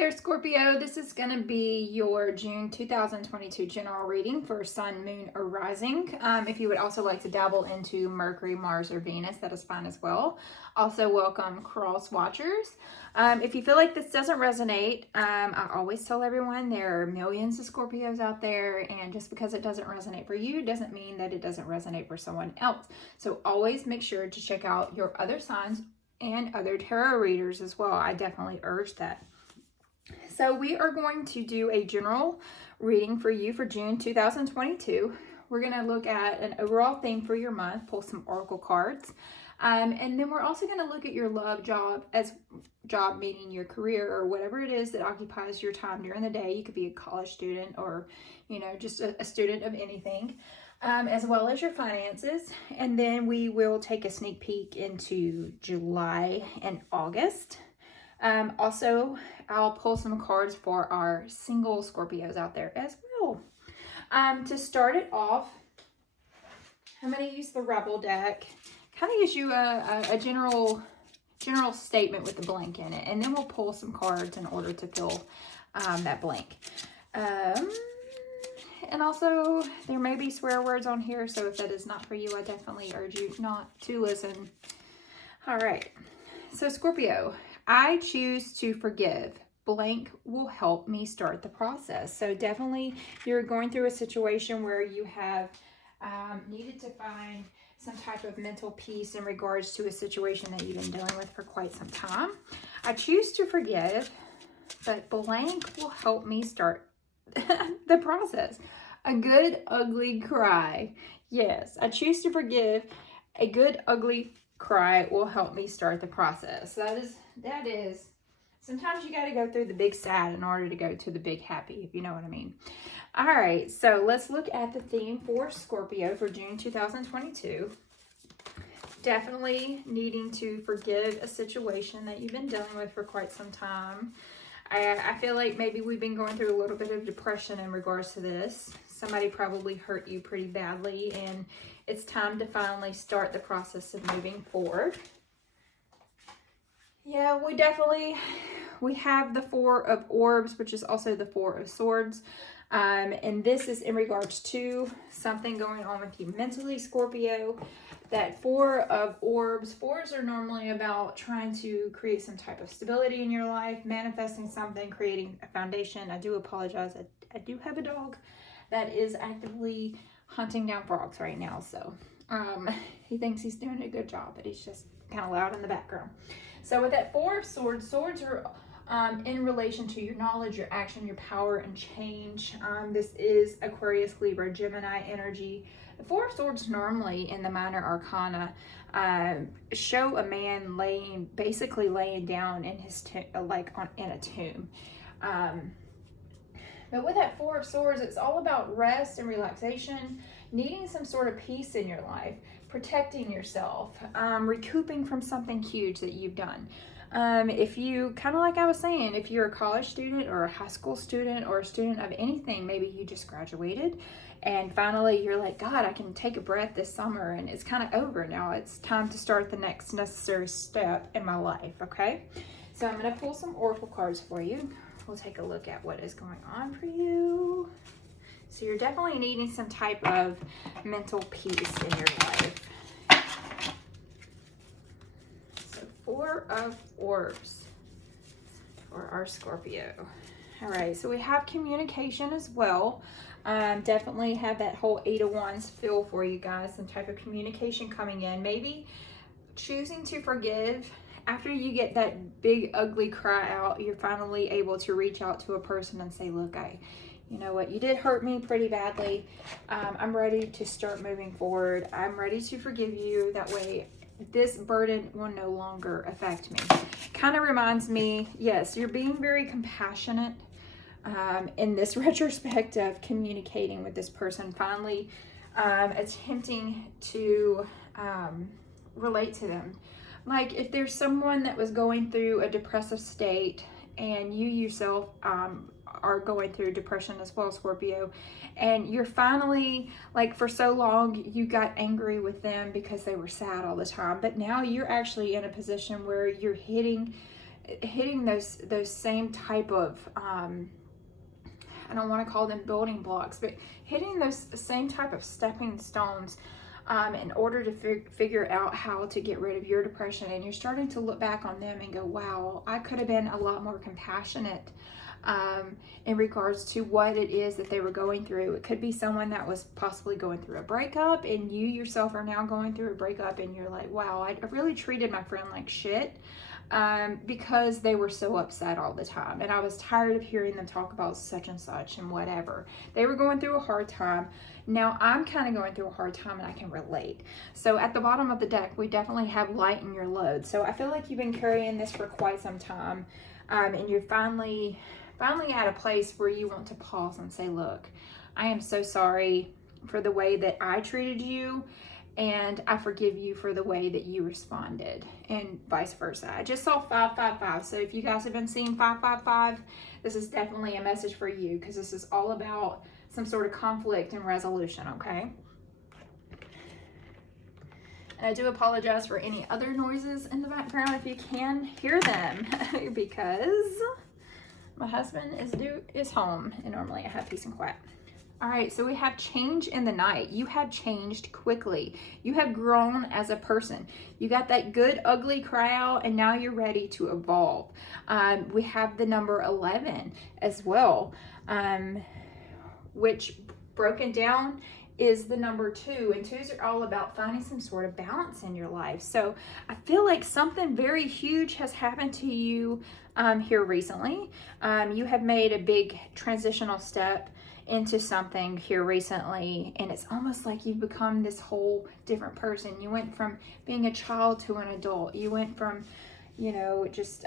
there, Scorpio. This is going to be your June 2022 general reading for Sun, Moon, or Rising. If you would also like to dabble into Mercury, Mars, or Venus, that is fine as well. Also, welcome cross watchers. If you feel like this doesn't resonate, I always tell everyone there are millions of Scorpios out there, and just because it doesn't resonate for you doesn't mean that it doesn't resonate for someone else. So always make sure to check out your other signs and other tarot readers as well. I definitely urge that. So we are going to do a general reading for you for June 2022. We're going to look at an overall theme for your month, pull some oracle cards. And then we're also going to look at your love, job, as job meaning your career or whatever it is that occupies your time during the day. You could be a college student or, just a student of anything, as well as your finances. And then we will take a sneak peek into July and August. Also, I'll pull some cards for our single Scorpios out there as well. To start it off, I'm going to use the Rebel deck. Kind of gives you a general statement with the blank in it, and then we'll pull some cards in order to fill that blank. And also, there may be swear words on here, so if that is not for you, I definitely urge you not to listen. All right, so Scorpio, I choose to forgive. Blank will help me start the process. So definitely you're going through a situation where you have needed to find some type of mental peace in regards to a situation that you've been dealing with for quite some time. I choose to forgive, but blank will help me start the process. A good, ugly cry. Yes, I choose to forgive. A good, ugly cry will help me start the process. That is, sometimes you got to go through the big sad in order to go to the big happy, if you know what I mean. All right, so let's look at the theme for Scorpio for June 2022. Definitely needing to forgive a situation that you've been dealing with for quite some time. I feel like maybe we've been going through a little bit of depression in regards to this. Somebody probably hurt you pretty badly, and it's time to finally start the process of moving forward. Yeah, we have the Four of Orbs, which is also the Four of Swords. And this is in regards to something going on with you mentally, Scorpio. That Four of Orbs, fours are normally about trying to create some type of stability in your life, manifesting something, creating a foundation. I do apologize. I do have a dog that is actively hunting down frogs right now. So he thinks he's doing a good job, but he's just kind of loud in the background. So with that Four of Swords, swords are in relation to your knowledge, your action, your power, and change. This is Aquarius, Libra, Gemini energy. The Four of Swords normally in the minor arcana show a man basically laying down in his in a tomb. But with that Four of Swords, it's all about rest and relaxation, needing some sort of peace in your life, protecting yourself, recouping from something huge that you've done. If you, kind of like I was saying, if you're a college student or a high school student or a student of anything, maybe you just graduated and finally you're like, God, I can take a breath this summer and it's kind of over now. It's time to start the next necessary step in my life, okay? So I'm going to pull some oracle cards for you. We'll take a look at what is going on for you. So you're definitely needing some type of mental peace in your life. So Four of Orbs for our Scorpio. All right, so we have communication as well. Definitely have that whole Eight of Wands feel for you guys, some type of communication coming in. Maybe choosing to forgive. After you get that big ugly cry out, you're finally able to reach out to a person and say, look, you know what, you did hurt me pretty badly. I'm ready to start moving forward. I'm ready to forgive you. That way this burden will no longer affect me. Kind of reminds me, yes, you're being very compassionate in this retrospect of communicating with this person, finally attempting to relate to them. Like if there's someone that was going through a depressive state and you yourself are going through depression as well, Scorpio, and you're finally, like for so long you got angry with them because they were sad all the time, but now you're actually in a position where you're hitting hitting those same type of, I don't want to call them building blocks, but hitting those same type of stepping stones in order to figure out how to get rid of your depression. And you're starting to look back on them and go, wow, I could have been a lot more compassionate in regards to what it is that they were going through. It could be someone that was possibly going through a breakup, and you yourself are now going through a breakup, and you're like, wow, I really treated my friend like shit. Because they were so upset all the time, and I was tired of hearing them talk about such and such and whatever. They were going through a hard time. Now I'm kind of going through a hard time, and I can relate. So at the bottom of the deck, we definitely have lighten your load. So I feel like you've been carrying this for quite some time, and you're finally at a place where you want to pause and say, look, I am so sorry for the way that I treated you, and I forgive you for the way that you responded, and vice versa. I just saw 555. So if you guys have been seeing 555, this is definitely a message for you, because this is all about some sort of conflict and resolution, okay? And I do apologize for any other noises in the background if you can hear them, because my husband is home, and normally I have peace and quiet. All right, so we have change in the night. You have changed quickly. You have grown as a person. You got that good, ugly cry out, and now you're ready to evolve. We have the number 11 as well, which broken down is the number 2, and 2s are all about finding some sort of balance in your life. So I feel like something very huge has happened to you here recently. You have made a big transitional step into something here recently, and it's almost like you've become this whole different person. You went from being a child to an adult. You went from, you know, just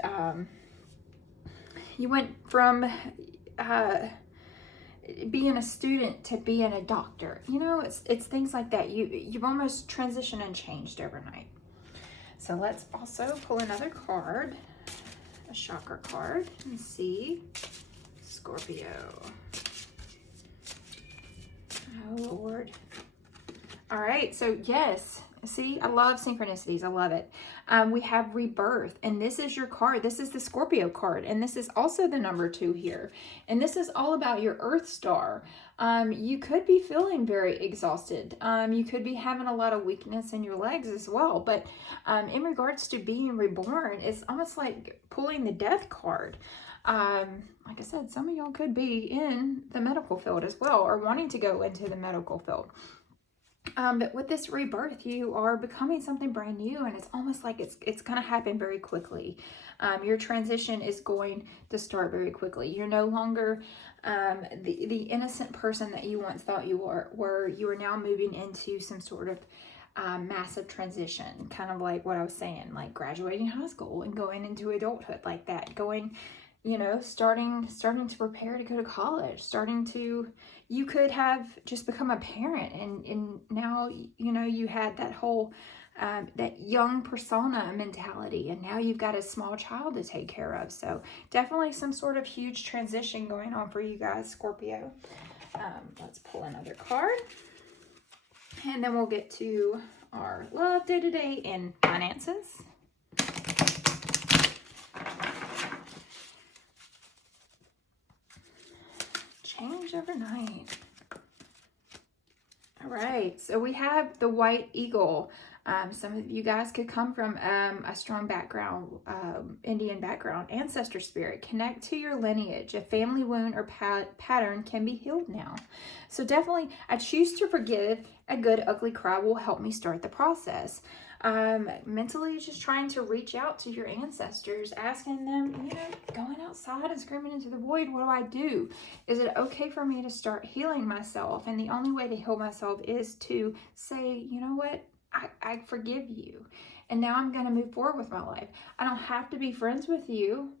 you went from being a student to being a doctor. You know, it's things like that. You've almost transitioned and changed overnight. So let's also pull another card, a chakra card, and see Scorpio. Oh, Lord. All right, so yes, see, I love synchronicities. I love it. We have rebirth, and this is your card. This is the Scorpio card, and this is also the number 2 here. And this is all about your Earth star. You could be feeling very exhausted. You could be having a lot of weakness in your legs as well. But in regards to being reborn, it's almost like pulling the death card. Like I said, some of y'all could be in the medical field as well, or wanting to go into the medical field. But with this rebirth, you are becoming something brand new, and it's almost like it's going to happen very quickly. Your transition is going to start very quickly. You're no longer the innocent person that you once thought you were. You are now moving into some sort of massive transition, kind of like what I was saying, like graduating high school and going into adulthood, like that, going, you know, starting to prepare to go to college, you could have just become a parent, and now, you know, you had that whole, that young persona mentality, and now you've got a small child to take care of. So definitely some sort of huge transition going on for you guys, Scorpio. Let's pull another card, and then we'll get to our love, day-to-day, and finances. Change overnight. All right, so we have the white eagle. Some of you guys could come from a strong background, Indian background, ancestor spirit. Connect to your lineage. A family wound or pattern can be healed now. So definitely, I choose to forgive. A good ugly cry will help me start the process. Mentally, just trying to reach out to your ancestors, asking them, you know, going outside and screaming into the void, what do I do? Is it okay for me to start healing myself? And the only way to heal myself is to say, you know what? I forgive you. And now I'm going to move forward with my life. I don't have to be friends with you.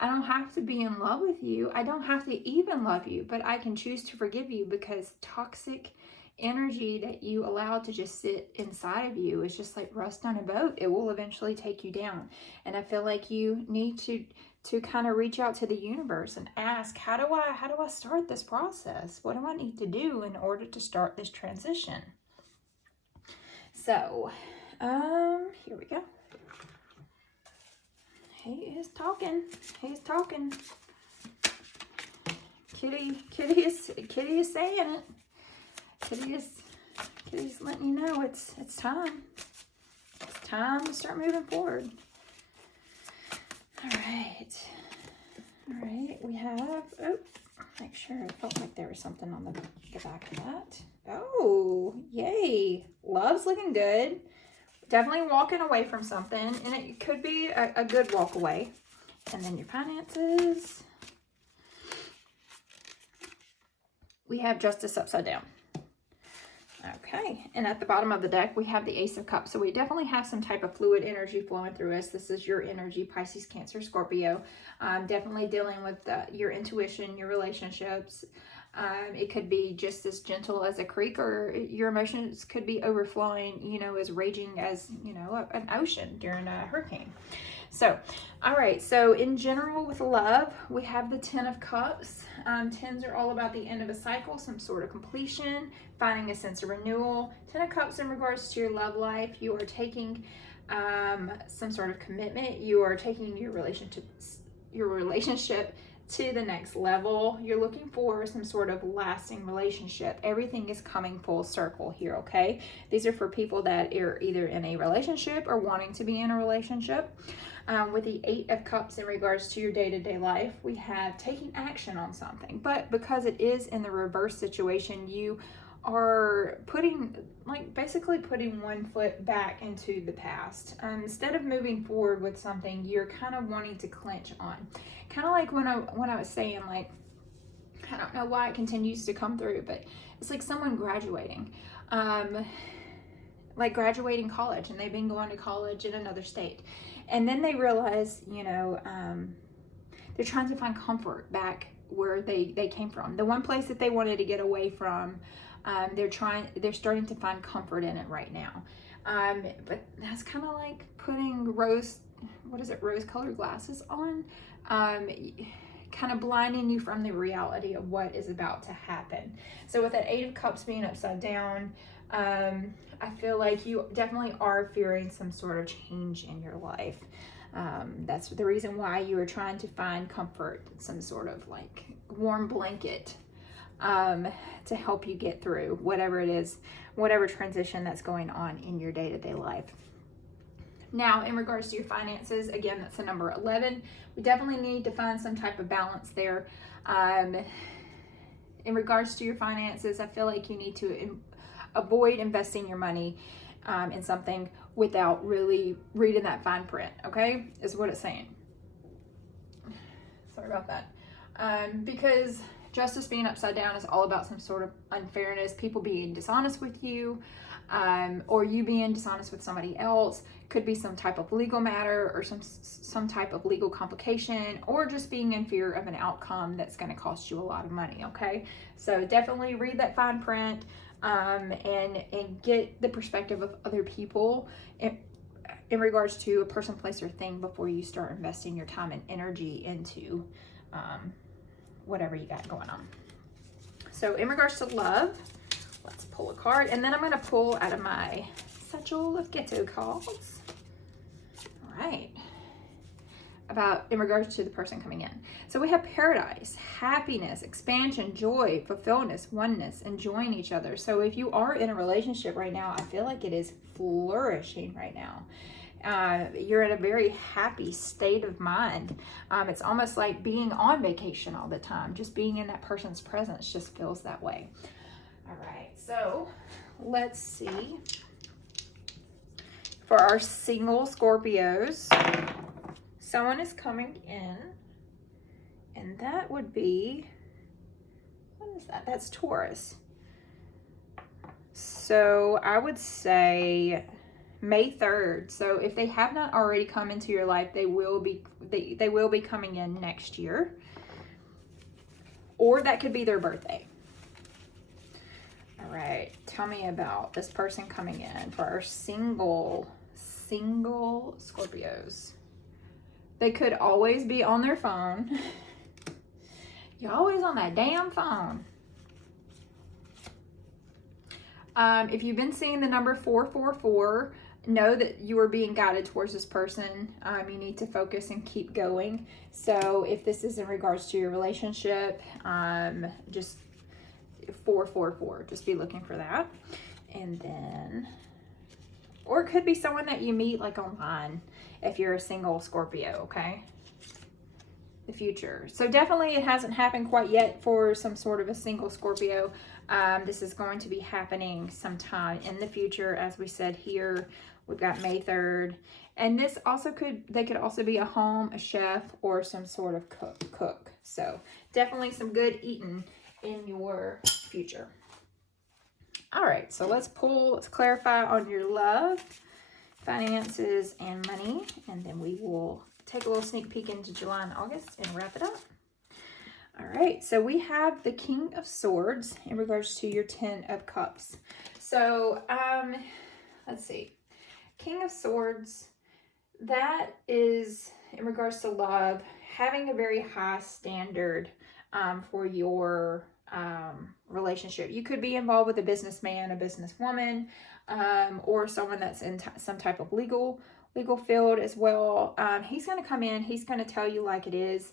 I don't have to be in love with you. I don't have to even love you, but I can choose to forgive you, because toxic energy that you allow to just sit inside of you is just like rust on a boat. It will eventually take you down. And I feel like you need to kind of reach out to the universe and ask, how do I start this process? What do I need to do in order to start this transition? So, here we go. He is talking. He's talking. Kitty is saying it. Kitty's letting you know it's time. It's time to start moving forward. All right. We have, make sure it felt like there was something on the back of that. Oh, yay. Love's looking good. Definitely walking away from something, and it could be a good walk away. And then your finances. We have Justice upside down. Okay, and at the bottom of the deck, we have the Ace of Cups. So we definitely have some type of fluid energy flowing through us. This is your energy, Pisces, Cancer, Scorpio. Definitely dealing with your intuition, your relationships. It could be just as gentle as a creek, or your emotions could be overflowing, you know, as raging as, you know, an ocean during a hurricane. So, all right. So in general with love, we have the 10 of Cups. 10s are all about the end of a cycle, some sort of completion, finding a sense of renewal. 10 of Cups in regards to your love life, you are taking some sort of commitment. You are taking your relationship to the next level. You're looking for some sort of lasting relationship. Everything is coming full circle here, okay? These are for people that are either in a relationship or wanting to be in a relationship. With the 8 of Cups in regards to your day-to-day life, we have taking action on something. But because it is in the reverse situation, you are basically putting one foot back into the past. Instead of moving forward with something, you're kind of wanting to clinch on. Kind of like when I was saying, like, I don't know why it continues to come through, but it's like someone graduating, like graduating college, and they've been going to college in another state. And then they realize, you know, they're trying to find comfort back where they came from. The one place that they wanted to get away from, they're starting to find comfort in it right now. But that's kind of like putting rose-colored glasses on, kind of blinding you from the reality of what is about to happen. So with that 8 of Cups being upside down, I feel like you definitely are fearing some sort of change in your life. That's the reason why you are trying to find comfort, some sort of like warm blanket, to help you get through whatever it is, whatever transition that's going on in your day-to-day life. Now, in regards to your finances, again, that's the number 11. We definitely need to find some type of balance there. In regards to your finances, I feel like you need to avoid investing your money in something without really reading that fine print, okay? Is what it's saying. Sorry about that. Because Justice being upside down is all about some sort of unfairness, people being dishonest with you, or you being dishonest with somebody else. Could be some type of legal matter or some type of legal complication, or just being in fear of an outcome that's going to cost you a lot of money, okay? So definitely read that fine print, and get the perspective of other people in regards to a person, place, or thing before you start investing your time and energy into whatever you got going on. So in regards to love, let's pull a card, and then I'm going to pull out of my satchel of ghetto cards. All right. About in regards to the person coming in. So we have paradise, happiness, expansion, joy, fulfillment, oneness, enjoying each other. So if you are in a relationship right now, I feel like it is flourishing right now. You're in a very happy state of mind. It's almost like being on vacation all the time. Just being in that person's presence just feels that way. All right, so let's see. For our single Scorpios, someone is coming in, and that would be, what is that? That's Taurus. So I would say May 3rd. So if they have not already come into your life, they will be coming in next year. Or that could be their birthday. All right, tell me about this person coming in for our single Scorpios. They could always be on their phone. You're always on that damn phone. If you've been seeing the number 444, know that you are being guided towards this person. You need to focus and keep going. So if this is in regards to your relationship, just 444, just be looking for that. And then, or it could be someone that you meet like online if you're a single Scorpio, okay? The future. So definitely it hasn't happened quite yet for some sort of a single Scorpio. This is going to be happening sometime in the future. As we said here, we've got May 3rd. And this also they could also be a home, a chef, or some sort of cook. So definitely some good eating in your future. All right, so let's clarify on your love, finances, and money. And then we will take a little sneak peek into July and August and wrap it up. All right, so we have the King of Swords in regards to your 10 of Cups. So, let's see. King of Swords, that is in regards to love, having a very high standard for your relationship. You could be involved with a businessman, a businesswoman, or someone that's in some type of legal field as well. He's going to come in, he's going to tell you like it is.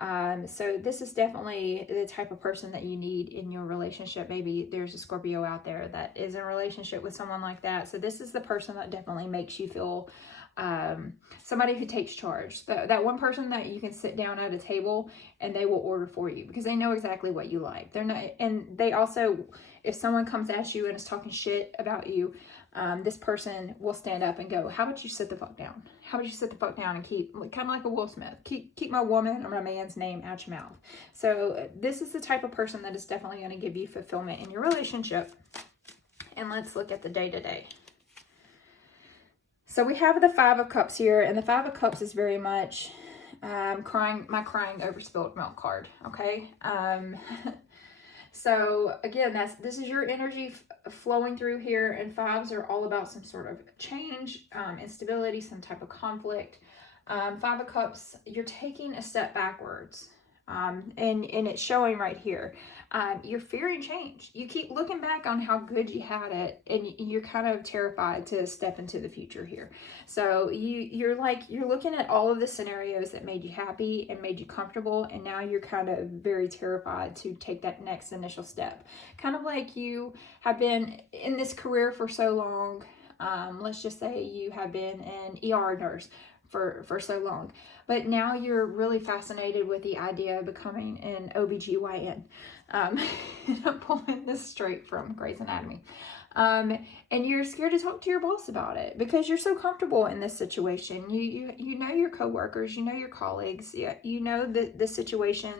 So this is definitely the type of person that you need in your relationship. Maybe there's a Scorpio out there that is in a relationship with someone like that. So this is the person that definitely makes you feel somebody who takes charge. That one person that you can sit down at a table and they will order for you because they know exactly what you like. They're not, and they also, if someone comes at you and is talking shit about you, this person will stand up and go, how about you sit the fuck down? How about you sit the fuck down and keep, kind of like a Will Smith, keep my woman or my man's name out your mouth. So this is the type of person that is definitely going to give you fulfillment in your relationship. And let's look at the day-to-day. So we have the 5 of Cups here, and the 5 of Cups is very much crying over spilled milk card, okay? So again, this is your energy flowing through here, and 5s are all about some sort of change, instability, some type of conflict. 5 of Cups, you're taking a step backwards, and it's showing right here. You're fearing change. You keep looking back on how good you had it, and you're kind of terrified to step into the future here. So you're looking at all of the scenarios that made you happy and made you comfortable, and now you're kind of very terrified to take that next initial step. Kind of like you have been in this career for so long. Let's just say you have been an ER nurse for so long, but now you're really fascinated with the idea of becoming an OBGYN. And I'm pulling this straight from Grey's Anatomy. And you're scared to talk to your boss about it because you're so comfortable in this situation. You know your coworkers, you know your colleagues, you know the situation,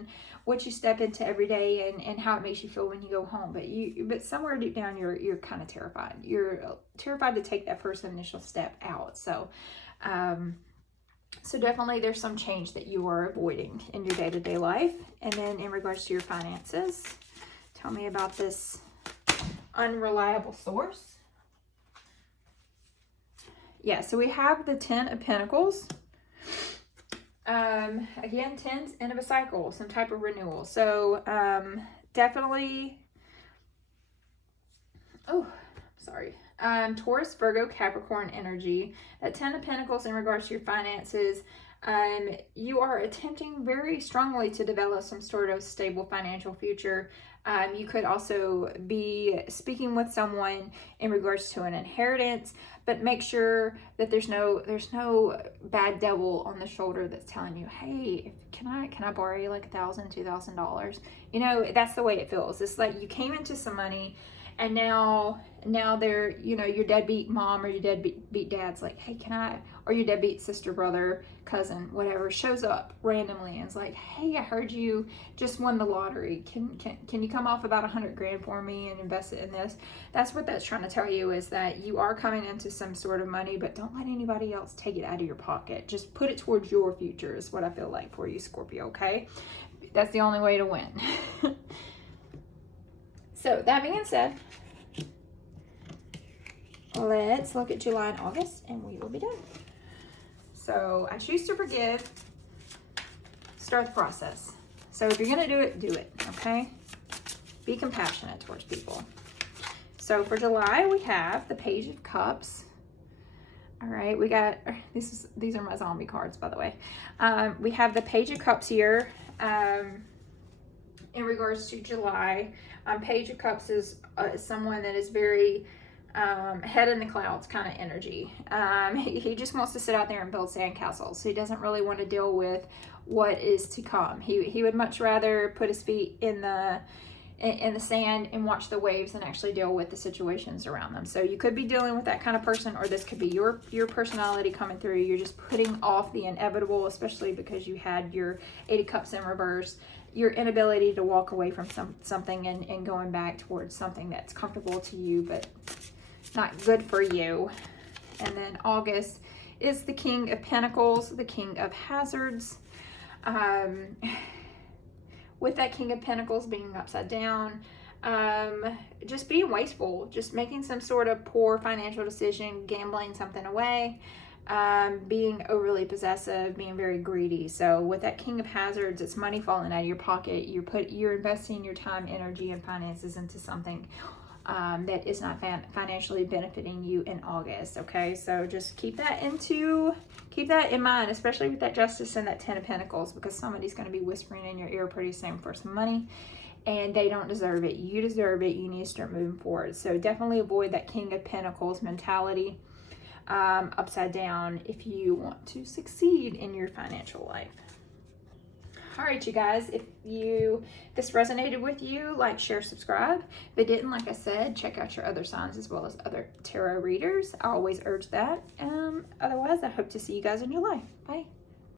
what you step into every day, and how it makes you feel when you go home. But somewhere deep down, you're kind of terrified. You're terrified to take that first initial step out. So definitely there's some change that you are avoiding in your day-to-day life. And then in regards to your finances, tell me about this unreliable source. Yeah, so we have the 10 of Pentacles. Again, 10's end of a cycle, some type of renewal. So definitely, Taurus, Virgo, Capricorn energy. That 10 of Pentacles in regards to your finances, you are attempting very strongly to develop some sort of stable financial future. You could also be speaking with someone in regards to an inheritance, but make sure that there's no bad devil on the shoulder that's telling you, hey, can I borrow you like $1,000, $2,000? You know, that's the way it feels. It's like you came into some money, and now they're, you know, your deadbeat mom or your deadbeat dad's like, hey, or your deadbeat sister, brother, cousin, whatever, shows up randomly and is like, hey, I heard you just won the lottery. Can you come off about 100 grand for me and invest it in this? That's what that's trying to tell you, is that you are coming into some sort of money, but don't let anybody else take it out of your pocket. Just put it towards your future is what I feel like for you, Scorpio, okay? That's the only way to win. So that being said, let's look at July and August, and we will be done. So I choose to forgive. Start the process. So if you're going to do it, okay? Be compassionate towards people. So for July, we have the Page of Cups. All right, we got, these are my zombie cards, by the way. We have the Page of Cups here. In regards to July, Page of Cups is someone that is very head in the clouds kind of energy. He just wants to sit out there and build sandcastles. He doesn't really want to deal with what is to come. He would much rather put his feet in the sand and watch the waves and actually deal with the situations around them. So you could be dealing with that kind of person, or this could be your personality coming through. You're just putting off the inevitable, especially because you had your 8 of Cups in reverse. Your inability to walk away from something and going back towards something that's comfortable to you but not good for you. And then August is the King of Pentacles, the King of Hazards. With that King of Pentacles being upside down, just being wasteful, just making some sort of poor financial decision, gambling something away, being overly possessive, being very greedy. So with that King of Hazards, it's money falling out of your pocket. You're investing your time, energy, and finances into something that is not financially benefiting you in August. Okay, so just keep that in mind, especially with that Justice and that 10 of Pentacles, because somebody's going to be whispering in your ear pretty soon for some money, and they don't deserve it. You deserve it. You need to start moving forward. So definitely avoid that King of Pentacles mentality upside down if you want to succeed in your financial life. All right, you guys, if this resonated with you, like, share, subscribe. If it didn't, like I said, check out your other signs as well as other tarot readers. I always urge that. Otherwise, I hope to see you guys in July. Bye.